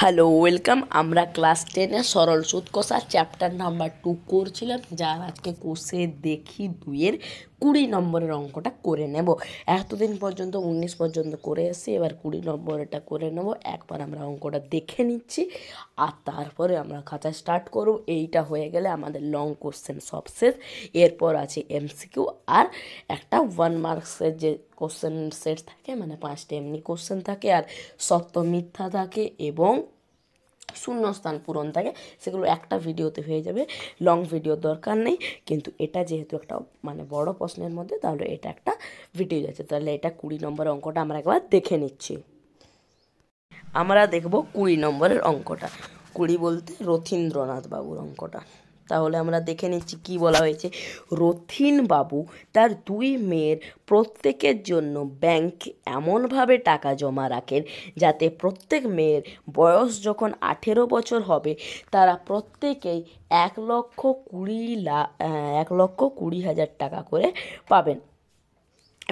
Hello welcome. আমরা class 10-এ সরল সুদ কষা চ্যাপ্টার নাম্বার 2 করছিলাম, যার আজকে কোর্সে দেখি 2-এর 20 নম্বরের অঙ্কটা করে নেব। এতদিন পর্যন্ত 19 পর্যন্ত করে এসেছি, এবার 20 নম্বরটা করে নেব। একবার আমরা অঙ্কটা দেখে নিচ্ছি আর তারপরে আমরা খাতা স্টার্ট করব। এইটা হয়ে গেলে আমাদের লং কোশ্চেন সব শেষ। এরপর আছে এমসিকিউ আর একটা 1 মার্কসের যে কোশ্চেন সেট থাকে, মানে 5টা এমনি কোশ্চেন থাকে আর সত্য মিথ্যা থাকে এবং শূন্যস্থান পূরণ থাকে। সেগুলো একটা ভিডিওতে হয়ে যাবে, লং ভিডিও দরকার নেই। কিন্তু এটা যেহেতু একটা মানে বড় প্রশ্নের মধ্যে, তাহলে এটা একটা ভিডিও যাচ্ছে। তাহলে এটা 20 নম্বর অঙ্কটা আমরা একবার দেখে নিচ্ছি। আমরা দেখব 20 নম্বরের অঙ্কটা। 20 বলতে রথীন্দ্রনাথ বাবুর অঙ্কটা। তাহলে আমরা দেখে নিচ্ছি কি বলা হয়েছে। রথীন বাবু তার 2 মেয়ের প্রত্যেকের জন্য ব্যাংকে এমনভাবে টাকা জমা রাখেন যাতে প্রত্যেক মেয়ের বয়স যখন 18 বছর হবে তারা প্রত্যেকেই 1,20,000 টাকা করে পাবেন।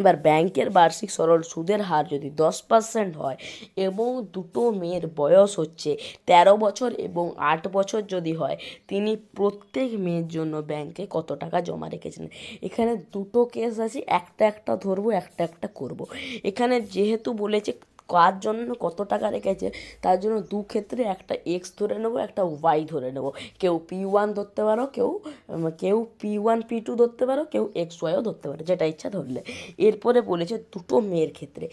এবার ব্যাংকের বার্ষিক সরল সুদের হার যদি 10% হয় এবং দুটো মেয়ের বয়স হচ্ছে 13 বছর এবং 8 বছর যদি হয়, তিনি প্রত্যেক মেয়ের জন্য ব্যাংকে কত টাকা জমা রেখেছেন। এখানে দুটো কেস আছে, একটা একটা ধরবো, একটা একটা করব। এখানে যেহেতু বলেছে কার জন্য কত টাকা রেখেছে, তার জন্য দু ক্ষেত্রে একটা এক্স ধরে নেবো, একটা ওয়াই ধরে নেবো। কেউ P1 ধরতে পারো, কেউ P1 P2 ধরতে পারো, কেউ XYও ধরতে পারো, যেটা ইচ্ছা ধরলে। এরপরে বলেছে দুটো মেয়ের ক্ষেত্রে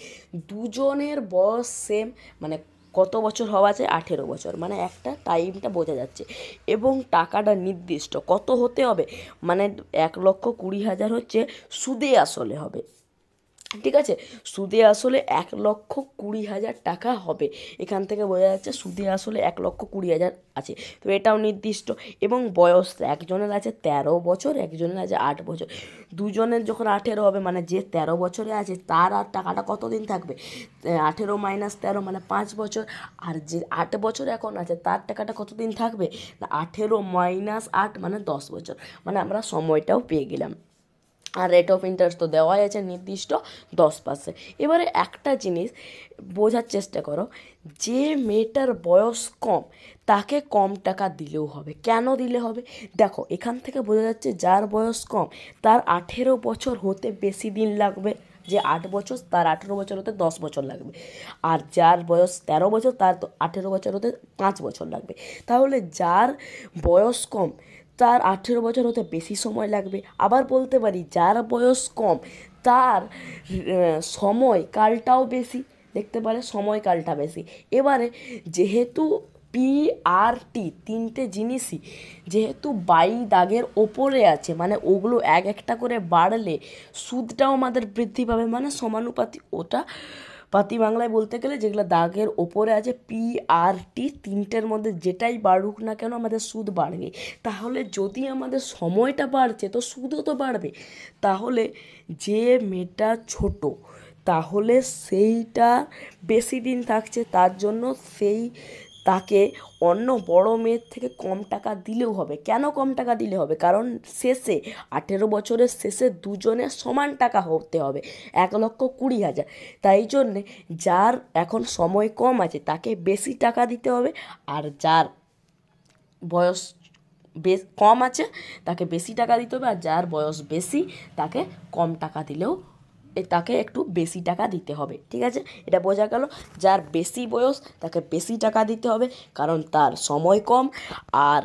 দুজনের বয়স সেম, মানে কত বছর হওয়া আছে, 18 বছর, মানে একটা টাইমটা বোঝা যাচ্ছে। এবং টাকাটা নির্দিষ্ট কত হতে হবে, মানে 1,20,000 হচ্ছে সুদে আসলে হবে। ঠিক আছে, সুদে আসলে 1,20,000 টাকা হবে। এখান থেকে বোঝা যাচ্ছে সুদে আসলে 1,20,000 আছে। তো এটাও নির্দিষ্ট। এবং বয়স একজনের আছে 13 বছর, একজনের আছে 8 বছর। দুজনের যখন 18 হবে, মানে যে 13 বছরে আছে তার আর টাকাটা কতদিন থাকবে, 18 - 13 মানে 5 বছর। আর যে 8 বছর এখন আছে তার টাকাটা কতদিন থাকবে, 18 - 8 মানে 10 বছর। মানে আমরা সময়টাও পেয়ে গেলাম। আর রেট অফ ইন্টারেস্ট তো দেওয়াই আছে নির্দিষ্ট 10%। এবারে একটা জিনিস বোঝার চেষ্টা করো, যে মেয়েটার বয়স কম তাকে কম টাকা দিলেও হবে। কেন দিলে হবে, দেখো এখান থেকে বোঝা যাচ্ছে যার বয়স কম তার 18 বছর হতে বেশি দিন লাগবে। যে 8 বছর তার 18 বছর হতে 10 বছর লাগবে। আর যার বয়স 13 বছর তার তো 18 বছর হতে 5 বছর লাগবে। তাহলে যার বয়স কম তার 18 বছর হতে বেশি সময় লাগবে। আবার বলতে পারি যার বয়স কম তার সময়কালটাও বেশি, দেখতে পারে সময়কালটা বেশি। এবারে যেহেতু PRT তিনটে জিনিসই যেহেতু বাই দাগের ওপরে আছে, মানে ওগুলো এক একটা করে বাড়লে সুদটাও আমাদের বৃদ্ধি পাবে, মানে সমানুপাতি। ওটা পাতি বাংলায় বলতে গেলে যেগুলো দাগের ওপরে আছে PRT তিনটের মধ্যে যেটাই বাড়ুক না কেন আমাদের সুদ বাড়বে। তাহলে যদি আমাদের সময়টা বাড়ছে তো সুদও তো বাড়বে। তাহলে যে মেয়েটা ছোট তাহলে সেইটা বেশি দিন থাকছে, তার জন্য তাকে অন্য বড় মেয়ের থেকে কম টাকা দিলেও হবে। কেন কম টাকা দিলে হবে, কারণ শেষে 18 বছরের শেষে দুজনের সমান টাকা হতে হবে, 1,20,000। তাই জন্যে যার এখন সময় কম আছে তাকে বেশি টাকা দিতে হবে, আর যার বয়স কম আছে তাকে বেশি টাকা দিতে হবে, আর যার বয়স বেশি তাকে কম টাকা দিলেও তাকে একটু বেশি টাকা দিতে হবে। ঠিক আছে, এটা বোঝা গেল। যার বেশি বয়স তাকে বেশি টাকা দিতে হবে কারণ তার সময় কম, আর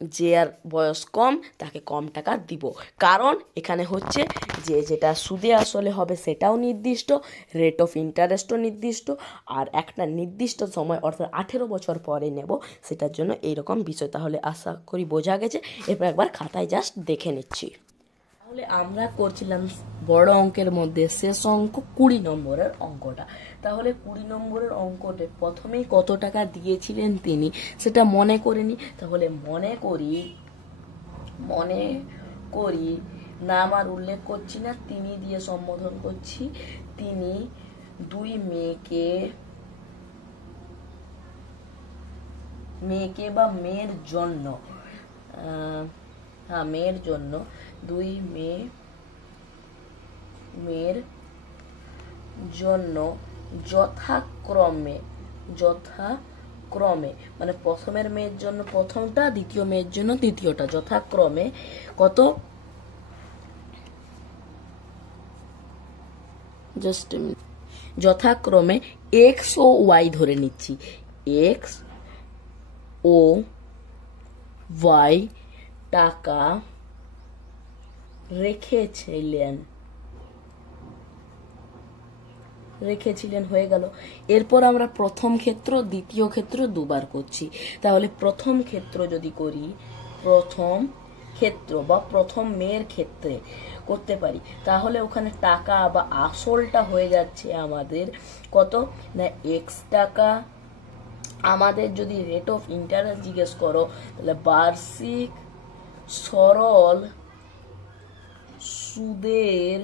যে আর বয়স কম তাকে কম টাকা দিব। কারণ এখানে হচ্ছে যে যেটা সুদে আসলে হবে সেটাও নির্দিষ্ট, রেট অফ ইন্টারেস্টও নির্দিষ্ট, আর একটা নির্দিষ্ট সময় অর্থাৎ 18 বছর পরে নেব, সেটার জন্য এইরকম বিষয়। তাহলে আশা করি বোঝা গেছে। এরপর একবার খাতায় জাস্ট দেখে নিচ্ছি। তাহলে আমরা করছিলাম বড় অঙ্কের মধ্যে শেষ অঙ্ক 20 নম্বরের অঙ্কটা। তাহলে 20 নম্বরের অঙ্কতে প্রথমেই কত টাকা দিয়েছিলেন তিনি সেটা মনে করে নি। তাহলে মনে করি নাম আর উল্লেখ করছি না, তিনি দিয়ে সম্বোধন করছি। তিনি 2 মেয়েকে বা মেয়ের জন্য মেয়ের জন্য 2 মেয়ের জন্য যথাক্রমে যথাক্রমে, মানে প্রথমের মেয়ের জন্য প্রথমটা, দ্বিতীয় মেয়ের জন্য দ্বিতীয়টা, যথাক্রমে কত, জাস্ট যথাক্রমে এক্স ও ওয়াই ধরে নিচ্ছি, এক্স ও ওয়াই টাকা রেখেছিলেন হয়ে গেল। এরপর আমরা প্রথম ক্ষেত্র দ্বিতীয় ক্ষেত্র দুবার করছি। তাহলে প্রথম ক্ষেত্র যদি করি, প্রথম ক্ষেত্র বা প্রথম মেয়ের ক্ষেত্রে করতে পারি, তাহলে ওখানে টাকা বা আসলটা হয়ে যাচ্ছে আমাদের কত না এক্স টাকা। আমাদের যদি রেট অফ ইন্টারেস্ট জিজ্ঞেস করো, তাহলে বার্ষিক সরল সুদের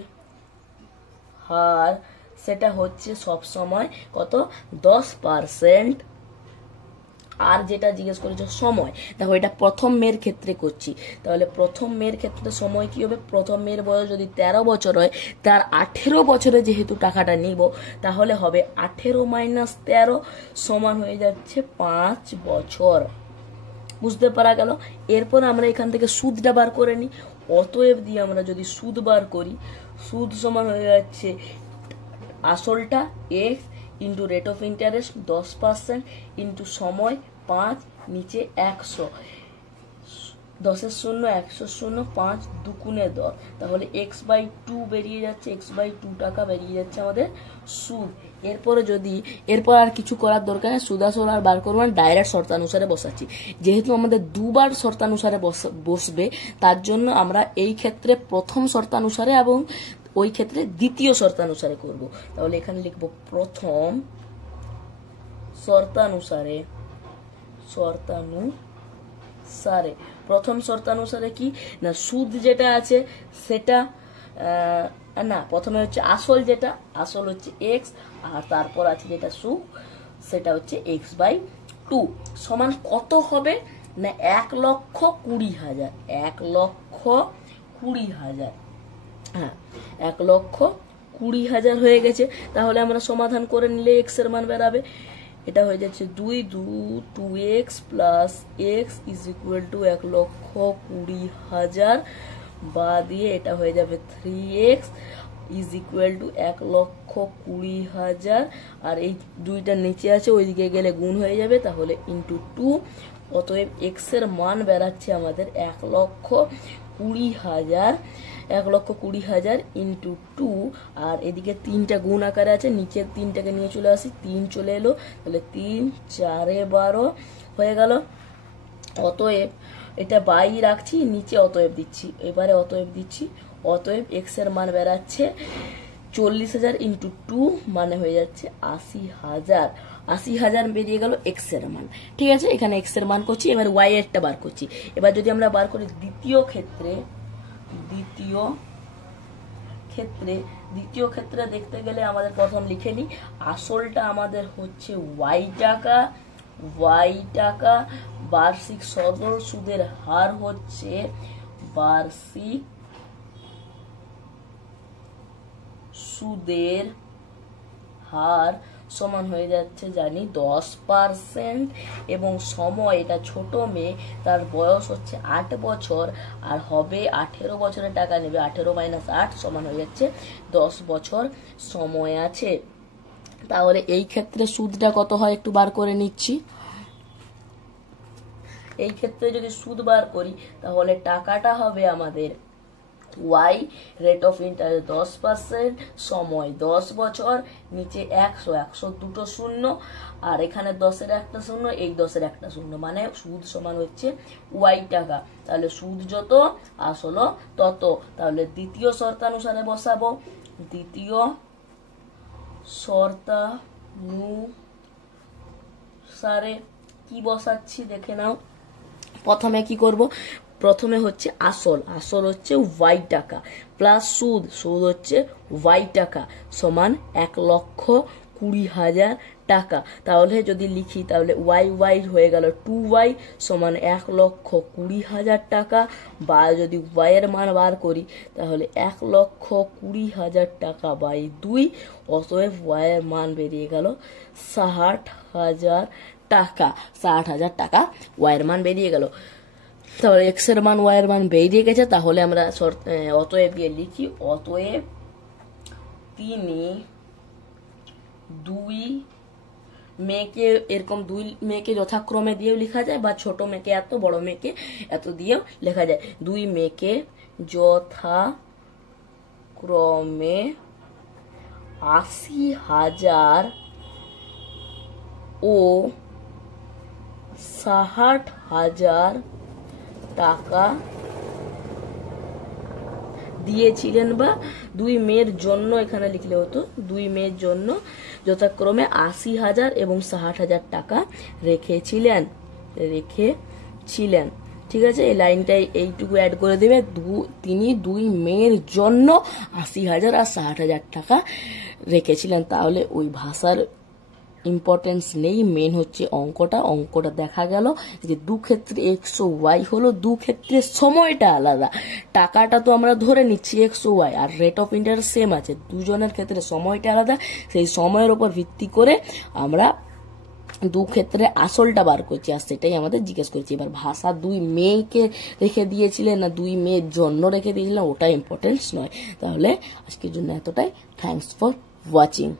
হার, সেটা হচ্ছে সব সময় কত 10%। আর যেটা জিজ্ঞেস করেছে সময়, দেখো এটা প্রথম মেয়ের ক্ষেত্রে করছি, তাহলে প্রথম মেয়ের ক্ষেত্রে সময় কি হবে, প্রথম মেয়ের বয়স যদি 13 বছর হয়, তার 18 বছরে যেহেতু টাকাটা নিব, তাহলে হবে 18 মাইনাস 13 সমান হয়ে যাচ্ছে 5 বছর। বুঝতে পারা গেল। এরপর আমরা এখান থেকে সুদটা বার করে নিই। অতএব দিয়ে আমরা যদি সুদ বার করি, সুদ সমান হয়ে যাচ্ছে আসলটা x into rate of interest 10% into সময় 5, নিচে 100, 10-এর 0 100-এর 0, 5 দুগুণে 10, তাহলে x/2 বেরিয়ে যাচ্ছে, x/2 টাকা বেরিয়ে যাচ্ছে আমাদের সুদ। এরপর আর কিছু করার দরকার নেই, সুদ আসল আর বার করবো না, ডাইরেক্ট শর্তানুসারে বসাচ্ছি। যেহেতু আমাদের দুবার শর্তানুসারে বসবে, তার জন্য আমরা এই ক্ষেত্রে প্রথম শর্তানুসারে এবং ওই ক্ষেত্রে দ্বিতীয় শর্তানুসারে করব। তাহলে এখানে লিখব প্রথম শর্তানুসারে, প্রথম শর্তানুসারে কি না সুদ যেটা আছে সেটা না, প্রথমে হচ্ছে আসল, যেটা আসল হচ্ছে এক্স, আর তারপর আছে যেটা সুদ, সেটা হচ্ছে x/2 সমান কত হবে না 1,20,000, 1,20,000, হ্যাঁ 1,20,000 হয়ে গেছে। তাহলে আমরা সমাধান করে নিলে এক্স এর মান বেরাবে, এটা হয়ে যাচ্ছে 2x plus x is equal to 1,20,000, বা দিয়ে এটা হয়ে যাবে 3x ইজ ইকুয়াল টু 1,20,000, আর এই দুইটা নিচে আছে ওইদিকে গেলে গুণ হয়ে যাবে, তাহলে ইন্টু 2। অতএব এক্স এর মান বেরাচ্ছে আমাদের 1,20,000, 1,20,000 ইন্টু 2, আর এদিকে 3টা গুণ আকারে আছে, নিচের 3টাকে নিয়ে চলে আসি, 3 চলে এলো, তাহলে 3 4 12 হয়ে গেল। অতএব এটা বাই রাখছি, নিচে অতএব দিচ্ছি, এবারে অতএব দিচ্ছি, অতএব এক্স এর মান বেরাচ্ছে 40,000 ইন্টু 2 মানে হয়ে যাচ্ছে 80,000, 80,000 বেরিয়ে গেল এক্স এর মান। ঠিক আছে, এখানে এক্স এর মান করছি, এবার ওয়াই এরটা বার করছি। এবার যদি আমরা বার করি দ্বিতীয় ক্ষেত্রে দেখতে গেলে আমাদের প্রথম লিখে নিই, আসলটা আমাদের হচ্ছে ওয়াই টাকা, বার্ষিক সরল সুদের হার হচ্ছে বার্ষিক সুদের হার সমান হয়ে যাচ্ছে জানি 10%, এবং সময়, এটা ছোট মেয়ে, তার বয়স হচ্ছে 8 বছর, আর হবে 18 বছরের টাকা নেবে, 18 মাইনাস 8 সমান হয়ে যাচ্ছে 10 বছর সময় আছে। তাহলে এই ক্ষেত্রে সুদটা কত হয় একটু বার করে নিচ্ছি। এই ক্ষেত্রে যদি সুদ বার করি, তাহলে টাকাটা হবে আমাদের ওয়াই, রেট অফ ইন্টারেস্ট 10%, সময় 10 বছর, নিচে 100 দুটো শূন্য, আর এখানে 10-এর একটা শূন্য, এই 10-এর একটা শূন্য, মানে সুদ সমান হচ্ছে ওয়াই টাকা। তাহলে সুদ যত আসল তত। তাহলে দ্বিতীয় শর্তানুসারে বসাবো, দ্বিতীয় শর্তানুসারে কি বসাচ্ছি দেখে নাও। প্রথমে কি করব, প্রথমে হচ্ছে আসল হচ্ছে ওয়াই টাকা, প্লাস সুদ হচ্ছে ওয়াই টাকা, সমান 1,20,000 টাকা। তাহলে যদি লিখি, তাহলে ওয়াই হয়ে গেল 2y সমান 1,20,000 টাকা, বা যদি ওয়াই এর মান বার করি, তাহলে 1,20,000 টাকা বাই 2, অতএব ওয়াই এর মান বেরিয়ে গেল 60,000। 60,000 টাকা, 60,000 টাকা ওয়াইয়ের মান বেরিয়ে গেল। তাহলে এক্স এর মান ওয়াই এর মান বেরিয়ে গেছে। তাহলে আমরা অতএব দিয়ে লিখি, অতএব তিনি দুই মেয়েকে, এরকম দুই মেয়েকে যথাক্রমে দিয়েও লেখা যায়, বা ছোট মেয়েকে এত, বড় মেয়েকে এত দিয়েও লেখা যায়। দুই মেয়েকে যথাক্রমে 80,000 ও 60,000 টাকা দিয়েছিলেন, বা দুই মেয়ের জন্য এখানে লিখলে হতো, দুই মেয়ের জন্য যথাক্রমে 80,000 এবং 60,000 টাকা রেখেছিলেন। ঠিক আছে, এই লাইনটাই এইটুকু অ্যাড করে দেবে, তিনি দুই মেয়ের জন্য 80,000 আর 60,000 টাকা রেখেছিলেন। তাহলে ওই ভাষার ইম্পর্টেন্স নেই, মেন হচ্ছে অঙ্কটা দেখা গেল যে দু ক্ষেত্রে এক্স ও ওয়াই হলো, দু ক্ষেত্রে সময়টা আলাদা, টাকাটা তো আমরা ধরে নিচ্ছি এক্স ও ওয়াই, আর রেট অফ ইন্টারেস্ট সেম আছে, দুজনের ক্ষেত্রে সময়টা আলাদা, সেই সময়ের উপর ভিত্তি করে আমরা দু ক্ষেত্রে আসলটা বার করছি, আর সেটাই আমাদের জিজ্ঞেস করছি। এবার ভাষা দুই মেয়েকে রেখে দিয়েছিলেন না দুই মেয়ের জন্য রেখে দিয়েছিলেন, ওটা ইম্পর্টেন্স নয়। তাহলে আজকের জন্য এতটাই। Thanks for watching.